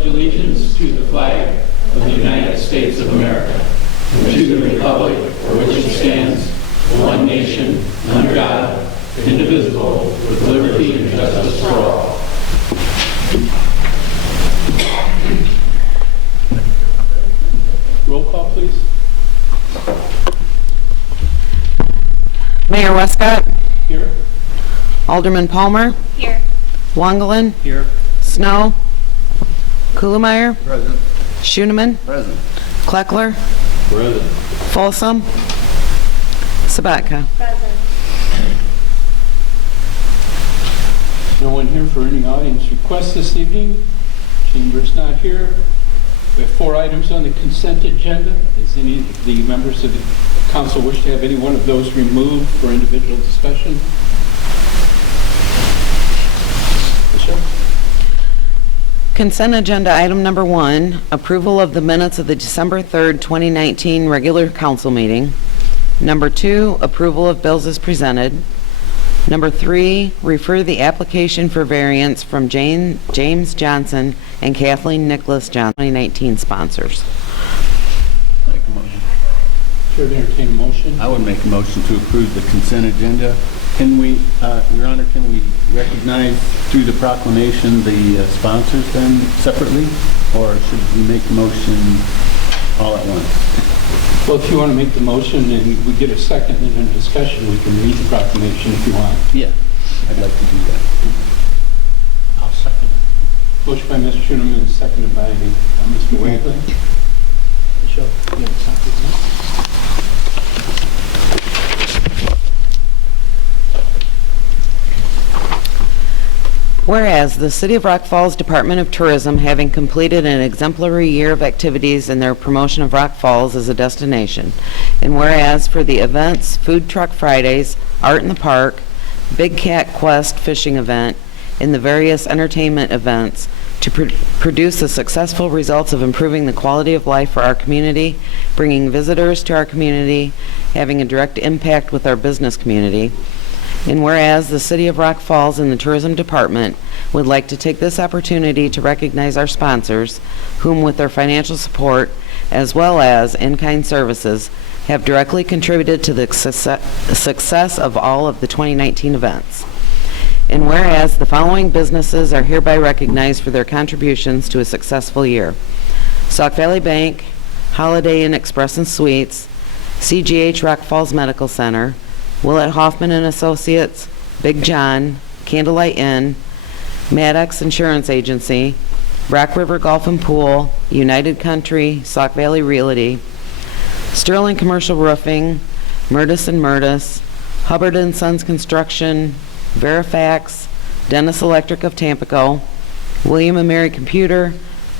pledge allegiance to the flag of the United States of America and to the republic for which it stands, one nation, under God, indivisible, with liberty and justice for all. Roll call, please. Mayor Westcott. Here. Alderman Palmer. Here. Wangelin. Here. Snow. Kuhlmeier. Present. Schoeneman. Present. Kleckler. Present. Folsom. Sabatka. Present. No one here for any audience requests this evening. Chamber's not here. We have 4 items on the consent agenda. Does any of the members of the council wish to have any one of those removed for individual discussion? Michelle? Consent agenda item number 1, approval of the minutes of the December 3rd, 2019 regular council meeting. Number 2, approval of bills as presented. Number 3, refer the application for variance from James Johnson and Kathleen Nicholas Johnson, 2019 sponsors. Make a motion. Chair to entertain a motion. I would make a motion to approve the consent agenda. Can we, Your Honor, can we recognize through the proclamation the sponsors then separately? Or should we make the motion all at once? Well, if you want to make the motion and we get a second and then discussion, we can read the proclamation if you want. Yeah, I'd like to do that. I'll second it. Motion by Mr. Schoeneman, seconded by Mr. Wagley. Michelle, you have something? Whereas the City of Rock Falls Department of Tourism, having completed an exemplary year of activities in their promotion of Rock Falls as a destination, and whereas for the events, Food Truck Fridays, Art in the Park, Big Cat Quest fishing event, and the various entertainment events, to produce the successful results of improving the quality of life for our community, bringing visitors to our community, having a direct impact with our business community. And whereas the City of Rock Falls and the Tourism Department would like to take this opportunity to recognize our sponsors, whom with their financial support, as well as in-kind services, have directly contributed to the success of all of the 2019 events. And whereas the following businesses are hereby recognized for their contributions to a successful year: Sauk Valley Bank, Holiday Inn Express and Suites, CGH Rock Falls Medical Center, Willett Hoffman and Associates, Big John, Candlelight Inn, Maddox Insurance Agency, Rock River Golf and Pool, United Country, Sauk Valley Realty, Sterling Commercial Roofing, Murtis and Murtis, Hubbard and Sons Construction, Verifax, Dennis Electric of Tampico, William and Mary Computer,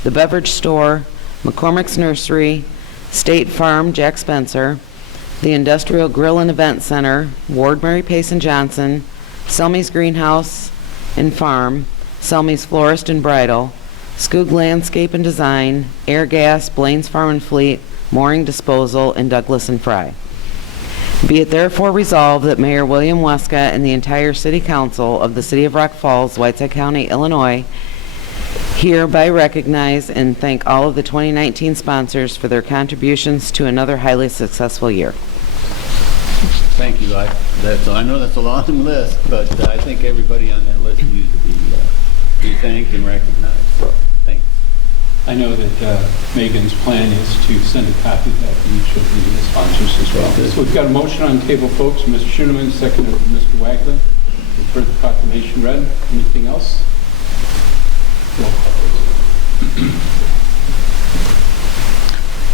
The Beverage Store, McCormick's Nursery, State Farm, Jack Spencer, the Industrial Grill and Event Center, Ward Mary Payson Johnson, Selmy's Greenhouse and Farm, Selmy's Florist and Bridal, Skoog Landscape and Design, Air Gas, Blaine's Farm and Fleet, Mooring Disposal, and Douglas and Fry. Be it therefore resolved that Mayor William Westcott and the entire City Council of the City of Rock Falls, Whiteside County, Illinois, hereby recognize and thank all of the 2019 sponsors for their contributions to another highly successful year. Thank you. I know that's a long list, but I think everybody on that list needs to be thanked and recognized. So, thanks. I know that Megan's plan is to send a copy of that to each of the sponsors as well. So we've got a motion on the table, folks. Mr. Schoeneman, seconded by Mr. Wagley. For the proclamation read. Anything else? Roll call, please.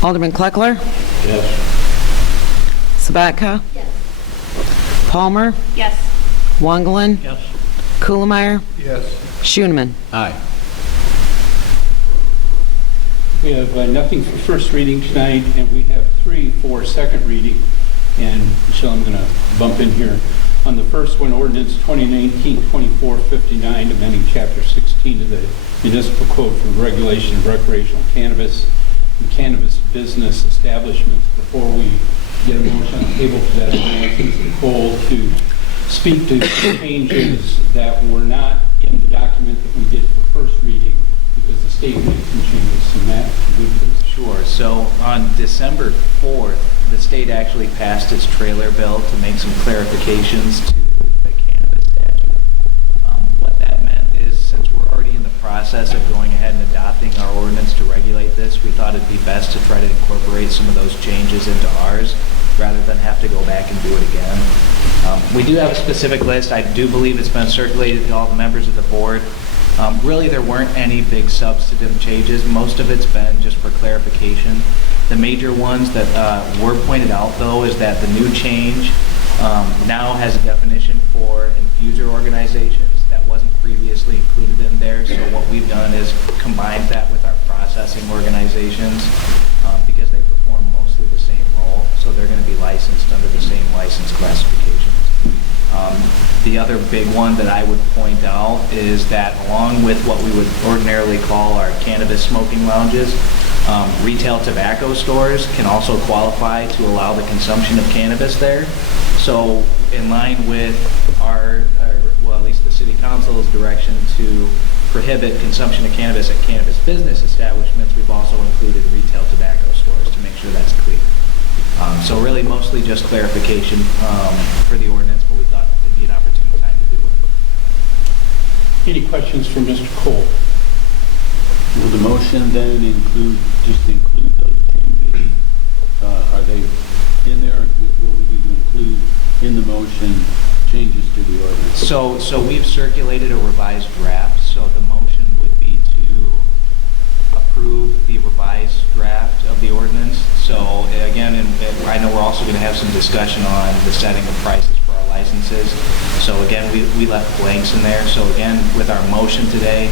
Alderman Kleckler, Yes. Sabatka, Yes. Palmer, Yes. Wangelin, Yes. Kuhlmeier, Yes. Schoeneman. Aye. We have nothing for first reading tonight, and we have 3 for second reading. And Michelle, I'm going to bump in here. On the first one, ordinance 2019-2459, amending Chapter 16 of the Municipal Code for the regulation of recreational cannabis and cannabis business establishments. Before we get a motion on the table for that, I'm going to ask Nicole to speak to changes that were not in the document that we did for first reading, because the state made some on December 4th, the state actually passed its trailer bill to make some clarifications to the cannabis statute. What that meant is, since we're already in the process of going ahead and adopting our ordinance to regulate this, we thought it'd be best to try to incorporate some of those changes into ours rather than have to go back and do it again. We do have a specific list. I do believe it's been circulated to all the members of the board. Really, there weren't any big substantive changes. Most of it's been just for clarification. The major ones that were pointed out, though, is that the new change now has a definition for infuser organizations that wasn't previously included in there. So what we've done is combined that with our processing organizations because they perform mostly the same role. So they're going to be licensed under the same license classifications. The other big one that I would point out is that along with what we would ordinarily call our cannabis smoking lounges, retail tobacco stores can also qualify to allow the consumption of cannabis there. So in line with well, at least the city council's direction to prohibit consumption of cannabis at cannabis business establishments, we've also included retail tobacco stores to make sure that's clear. So really mostly just clarification for the ordinance, but we thought it'd be an opportune time to do it. Any questions for Mr. Cole? Will the motion then include those changes? Are they in there, or will we need to include in the motion changes to the ordinance? So we've circulated a revised draft, so the motion would be to approve the revised draft of the ordinance. So again, and I know we're also going to have some discussion on the setting of prices for our licenses. So again, we left blanks in there. So again, with our motion today,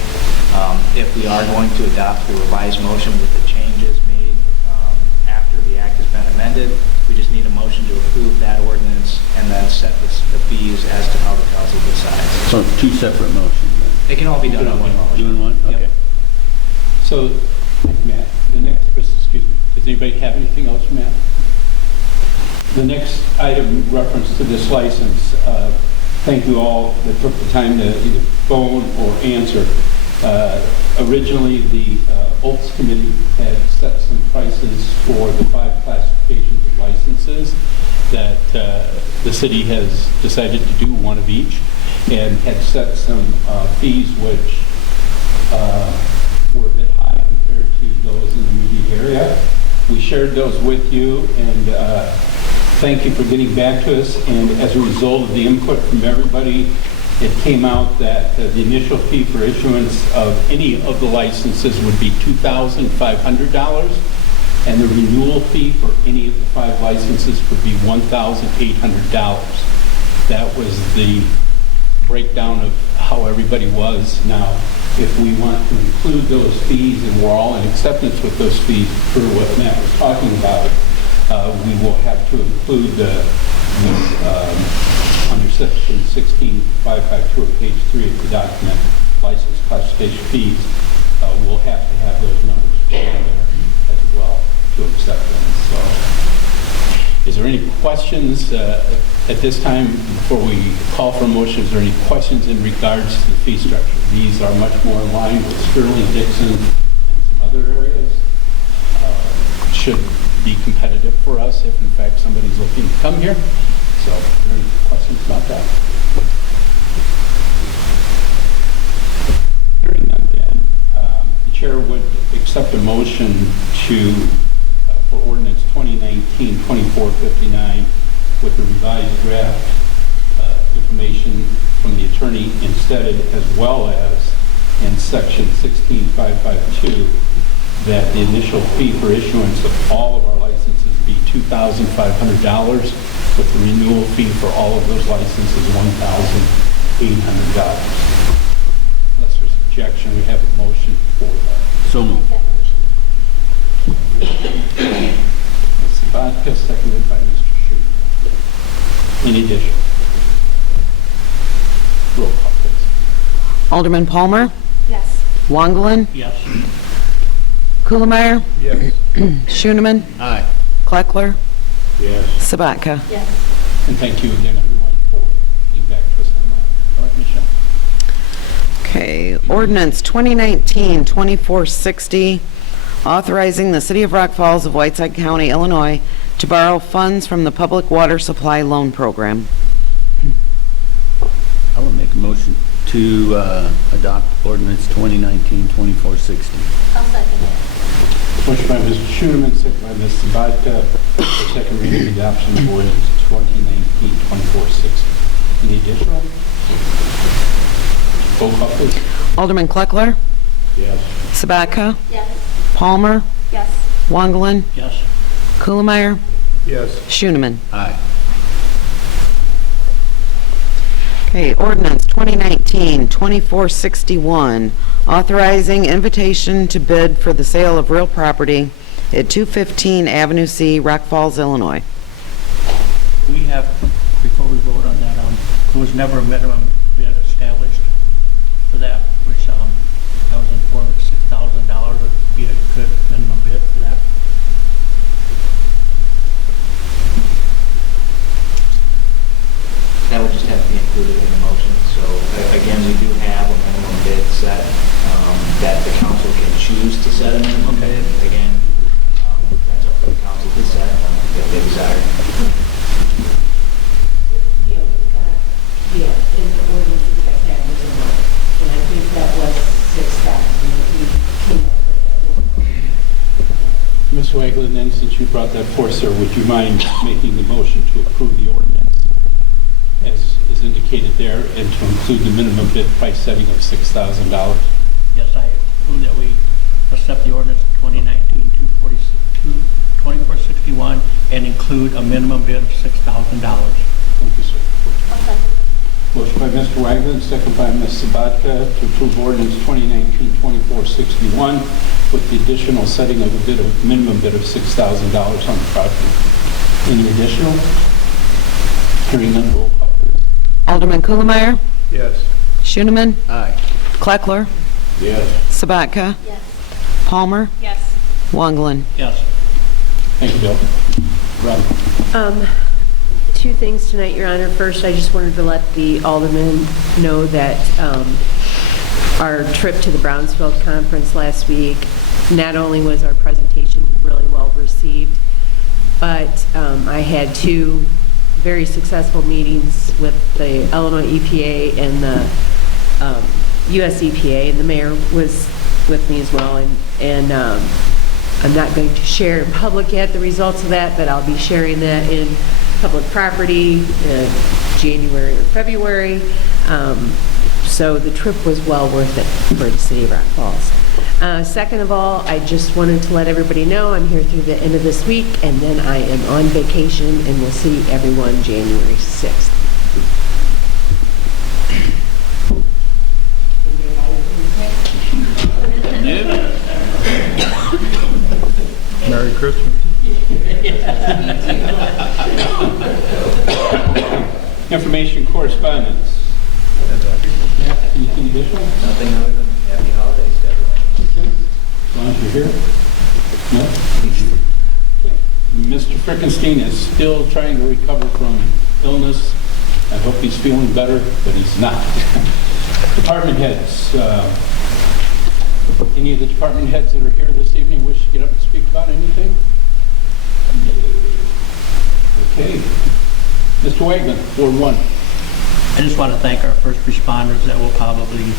if we are going to adopt the revised motion with the changes made after the act has been amended, we just need a motion to approve that ordinance and then set the fees as to how the council decides. So two separate motions then? It can all be done in one motion. Two in one? Yep. Okay. So, Matt, the next, excuse me, does anybody have anything else, Matt? The next item reference to this license, thank you all that took the time to either phone or answer. Originally, the Oaks Committee had set some prices for the 5 classifications of licenses that the city has decided to do one of each, and had set some fees which were a bit high compared to those in the immediate area. We shared those with you, and thank you for getting back to us. And as a result of the input from everybody, it came out that the initial fee for issuance of any of the licenses would be $2,500, and the renewal fee for any of the 5 licenses would be $1,800. That was the breakdown of how everybody was. Now, if we want to include those fees, and we're all in acceptance with those fees for what Matt was talking about, we will have to include under section 16552 of page 3 of the document, license classification fees, we'll have to have those numbers put in there as well to accept them. So, is there any questions at this time before we call for a motion? Is there any questions in regards to the fee structure? These are much more in line with Sterling, Dixon, and some other areas. Should be competitive for us if in fact somebody's looking to come here. So, are there any questions about that? Hearing none then, the chair would accept a motion for ordinance 2019-2459 with the revised draft information from the attorney instead, as well as in section 16552, that the initial fee for issuance of all of our licenses be $2,500, with the renewal fee for all of those licenses $1,800. Unless there's objection, we have a motion for that. So moved. Ms. Sabatka, seconded by Mr. Schuman. Any addition? Roll call, please. Alderman Palmer? Yes. Wangelin? Yes. Kuhlmeyer? Yes. Schooneman? Aye. Kleckler? Yes. Sabatka? Yes. And thank you again, everyone, for being back to us on that. All right, Michelle. Okay, ordinance 2019-2460, authorizing the City of Rock Falls of Whiteside County, Illinois, to borrow funds from the Public Water Supply Loan Program. I will make a motion to adopt ordinance 2019-2460. I'll second it. Motion by Mr. Schoeneman, second by Ms. Sabatka, for second reading and adoption of ordinance 2019-2460. Any additional? Roll call, please. Alderman Kleckler. Yes. Sabatka. Yes. Palmer. Yes. Wongelin. Yes. Kuhlmeyer. Yes. Schoeneman. Aye. Okay, ordinance 2019-2461, authorizing invitation to bid for the sale of real property at 215 Avenue C, Rock Falls, Illinois. We have, before we vote on that, there was never a minimum bid established for that, which I was informed $6,000 would be a good minimum bid for that. That would just have to be included in the motion. So again, we do have a minimum bid set that the council can choose to set a minimum bid. Again, that's up to the council to set if they desire. Yeah, we've got, in the ordinance you guys have, was a month, and I think that was 6,000, and we came up with that. Ms. Wagler, then, since you brought that forth, sir, would you mind making the motion to approve the ordinance as is indicated there, and to include the minimum bid price setting of $6,000? Yes, I move that we accept the ordinance 2019-2461 and include a minimum bid of $6,000. Thank you, sir. I'll second it. Motion by Mr. Wagler, second by Ms. Sabatka, to approve ordinance 2019-2461 with the additional setting of a minimum bid of $6,000 on the property. Any additional? Hearing none, roll call, please. Alderman Kuhlmeyer. Yes. Schoeneman. Aye. Kleckler. Yes. Sabatka. Yes. Palmer. Yes. Wongelin. Yes. Thank you, Bill. Rob. Two things tonight, Your Honor. First, I just wanted to let the aldermen know that our trip to the Brownsville conference last week, not only was our presentation really well received, but I had two very successful meetings with the Illinois EPA and the US EPA, and the mayor was with me as well, and I'm not going to share in public yet the results of that, but I'll be sharing that in public property in January or February. So the trip was well worth it for the city of Rock Falls. Second of all, I just wanted to let everybody know I'm here through the end of this week, and then I am on vacation, and we'll see everyone January 6th. Merry Christmas. Information correspondence. Anything additional? Nothing other than happy holidays to everyone. Okay. As long as you're here. No? Okay. Mr. Frickenstein is still trying to recover from illness. I hope he's feeling better, but he's not. Department heads. Any of the department heads that are here this evening wish to get up and speak about anything? Okay. Mr. Wagner, Ward 1. I just want to thank our first responders that will probably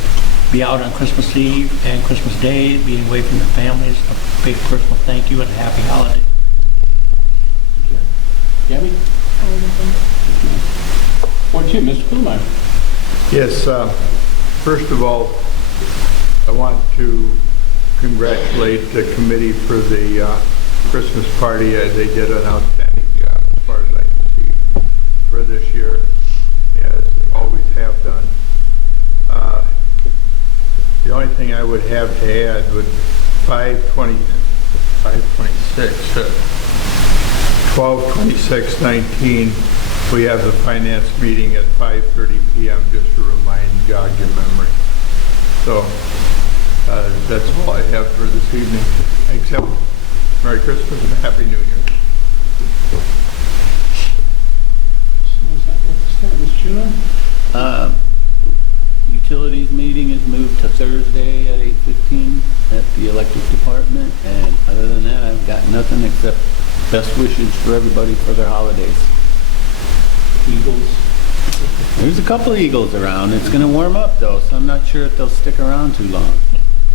be out on Christmas Eve and Christmas Day, being away from their families. A big personal thank you and happy holiday. Gabby? Ward 2, Mr. Kuhlmeyer. Yes, first of all, I want to congratulate the committee for the Christmas party. They did an outstanding job as far as I can see for this year, as they always have done. The only thing I would have to add would 12/26/19, we have the finance meeting at 5:30 p.m. just to jog your memory. So that's all I have for this evening, except Merry Christmas and Happy New Year. Utilities meeting is moved to Thursday at 8:15 at the electric department, and nothing except best wishes for everybody for their holidays. Eagles. There's a couple of eagles around. It's going to warm up, though, so I'm not sure if they'll stick around too long.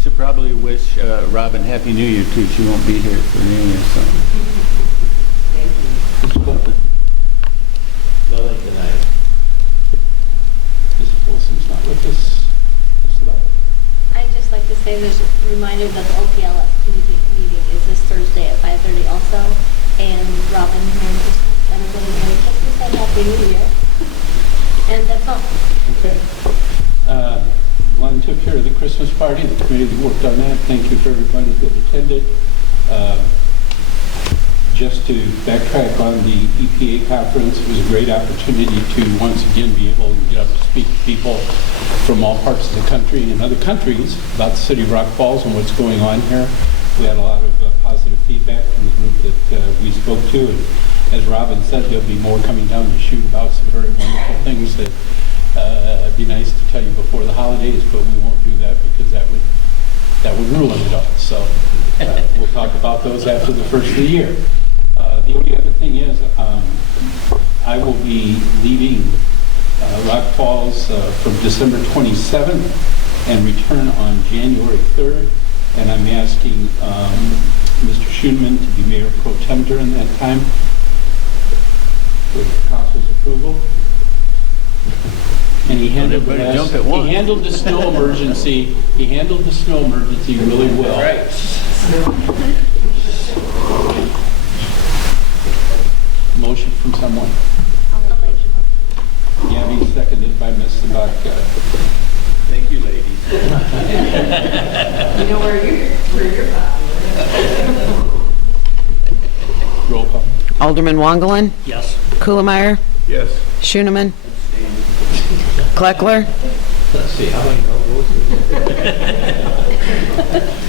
Should probably wish Robin Happy New Year, too. She won't be here for New Year, so. Nothing tonight. Mrs. Wilson's not with us. Mr. Buck? I'd just like to say there's a reminder that the OPLS committee meeting is this Thursday at 5:30 also. And Robin, Merry Christmas, everybody Merry Christmas and Happy New Year. And that's all. Okay. Glenn took care of the Christmas party, the committee that worked on that. Thank you for everybody that attended. Just to backtrack on the EPA conference, it was a great opportunity to once again be able to get up to speak to people from all parts of the country and other countries about the city of Rock Falls and what's going on here. We had a lot of positive feedback from the group that we spoke to, and as Robin said, there'll be more coming down the chute about some very wonderful things that it'd be nice to tell you before the holidays, but we won't do that because that would ruin it all. So we'll talk about those after the first of the year. The only other thing is I will be leaving Rock Falls from December 27th and return on January 3rd. And I'm asking Mr. Schoeneman to be Mayor Pro Tem during that time with council's approval. And he handled the Everybody jump at once. he handled the snow emergency. He handled the snow emergency really well. Right. Motion from someone. I'll make a motion. Gabby, seconded by Ms. Sabatka. Thank you, ladies. You know where you're Roll call. Alderman Wangelin, Yes. Kuhlmeyer, Yes. Schoeneman, Kleckler, Let's see, how many no votes?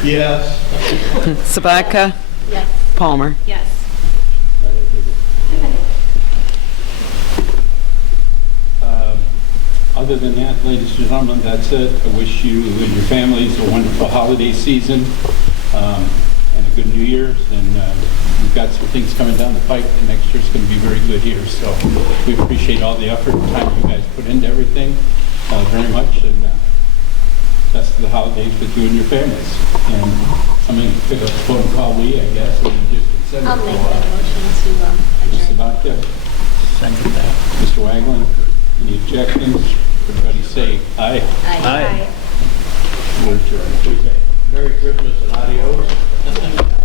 Yes. Sabatka, Yes. Palmer. Yes. Other than that, ladies and gentlemen, that's it. I wish you and your families a wonderful holiday season and a good New Year's. And we've got some things coming down the pike, and next year's going to be very good here. So we appreciate all the effort and time you guys put into everything very much. And best of the holidays with you and your families. And somebody pick up the phone and call Lee, I guess, and just consider I'll it make for that motion to Ms. adjourn. Sabatka, Second that. Mr. Waglin, any objections? Everybody say aye. Aye. We're adjourned. Merry Christmas and adios.